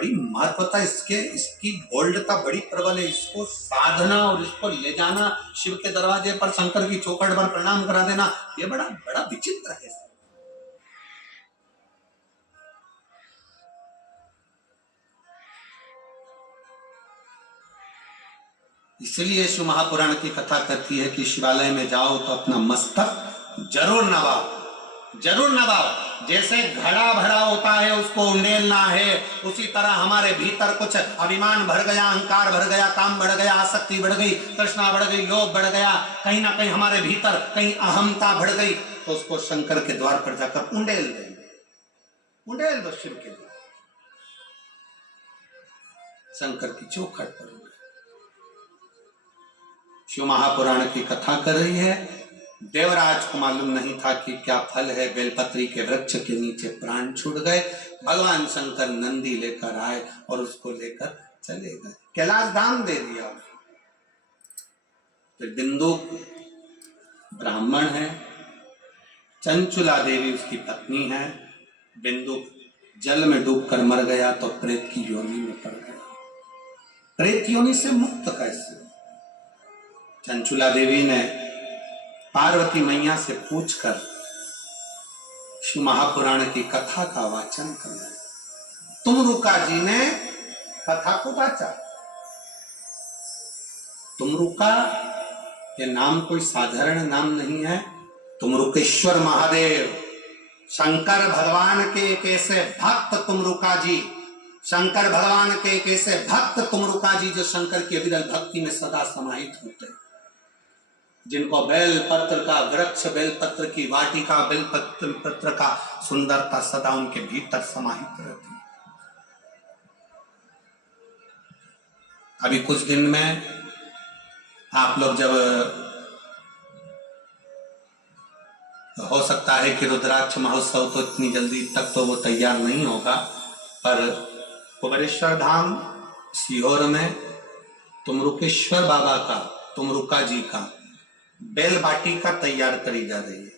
बड़ी महत्वता इसके, इसकी बोल्डता बड़ी प्रबल है। इसको साधना और इसको ले जाना शिव के दरवाजे पर, शंकर की चौखट पर प्रणाम करा देना, ये बड़ा बड़ा विचित्र है। इसलिए शिव महापुराण की कथा कहती है कि शिवालय में जाओ तो अपना मस्तक जरूर नवाओ, जरूर नवाओ। जैसे घड़ा भरा होता है उसको उंडेलना है, उसी तरह हमारे भीतर कुछ अभिमान भर गया, अहंकार भर गया, काम बढ़ गया, आसक्ति बढ़ गई, तृष्णा बढ़ गई, लोभ बढ़ गया, कहीं ना कहीं हमारे भीतर कहीं अहमता बढ़ गई, तो उसको शंकर के द्वार पर जाकर उंडेल देंगे, उंडेल दो शिव के द्वार, शंकर की चौखट पर। शिव महापुराण की कथा कर रही है। देवराज को मालूम नहीं था कि क्या फल है। बेलपत्री के वृक्ष के नीचे प्राण छूट गए। भगवान शंकर नंदी लेकर आए और उसको लेकर चले गए, कैलाश धाम दे दिया। फिर बिंदु ब्राह्मण है, चंचुला देवी उसकी पत्नी है। बिंदु जल में डूबकर मर गया तो प्रेत की योनि में पड़ गया। प्रेत योनि से मुक्त कैसे? चंचुला देवी ने पार्वती मैया से पूछकर शिव महापुराण की कथा का वाचन किया। तुमरुका जी ने कथा को वाचा। तुमरुका ये नाम कोई साधारण नाम नहीं है। तुमरुकेश्वर महादेव, शंकर भगवान के एक ऐसे भक्त तुमरुका जी, शंकर भगवान के एक ऐसे भक्त तुमरुका जी जो शंकर की अविरल भक्ति में सदा समाहित होते हैं, जिनको बेल पत्र का वृक्ष, बेल पत्र की वाटिका, बेल पत्र का सुंदरता सदा उनके भीतर समाहित रहती है। अभी कुछ दिन में आप लोग जब, हो सकता है कि रुद्राक्ष महोत्सव तो इतनी जल्दी तक तो वो तैयार नहीं होगा, पर कुबेरेश्वर धाम सीहोर में तुमरुकेश्वर बाबा का, तुमरुका जी का बेल वाटिका तैयार करी जा रही है।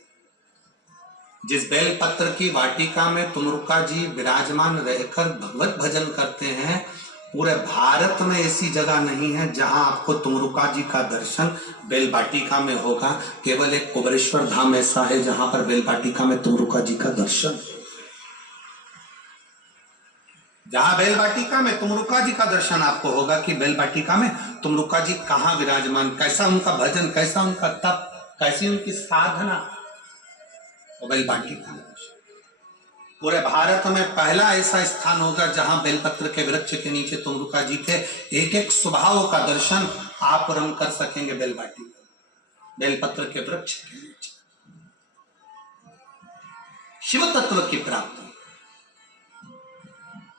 जिस बेल पत्र की वाटिका में तुमरुका जी विराजमान रहकर भगवत भजन करते हैं, पूरे भारत में ऐसी जगह नहीं है जहां आपको तुमरुका जी का दर्शन बेल वाटिका में होगा। केवल एक कुबेरेश्वर धाम ऐसा है जहां पर बेल वाटिका में तुमरुका जी का दर्शन, जहां बेल वाटिका में तुमरुका जी का दर्शन आपको होगा कि बेल वाटिका में तुमरुका जी कहां विराजमान, कैसा उनका भजन, कैसा उनका तप, कैसी उनकी साधना, वो बेल वाटिका में। पूरे भारत में पहला ऐसा स्थान होगा जहां बेलपत्र के वृक्ष के नीचे तुमरुका जी के एक एक स्वभाव का दर्शन आप और हम कर सकेंगे। बेल वाटिका, बेलपत्र के वृक्ष के नीचे शिव तत्व की प्राप्ति।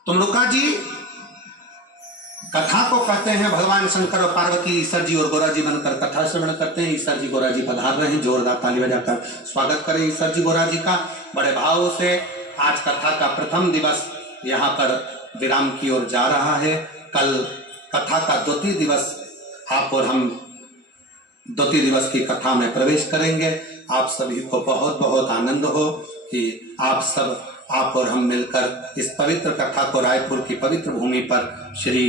तुमरुका जी कथा को कहते हैं, भगवान शंकर और पार्वती ईश्वर जी और गोरा जी बनकर कथा श्रवण करते हैं। ईश्वर जी गोरा जी पधार रहे हैं, जोरदार ताली बजाकर स्वागत करें ईश्वर जी गोरा जी का बड़े भाव से। आज कथा का प्रथम दिवस यहाँ पर विराम की ओर जा रहा है। कल कथा का द्वितीय दिवस आप और हम द्वितीय दिवस की कथा में प्रवेश करेंगे। आप सभी को बहुत बहुत आनंद हो कि आप सब, आप और हम मिलकर इस पवित्र कथा को रायपुर की पवित्र भूमि पर श्री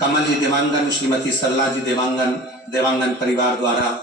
कमल जी देवांगन, श्रीमती सरला जी देवांगन परिवार द्वारा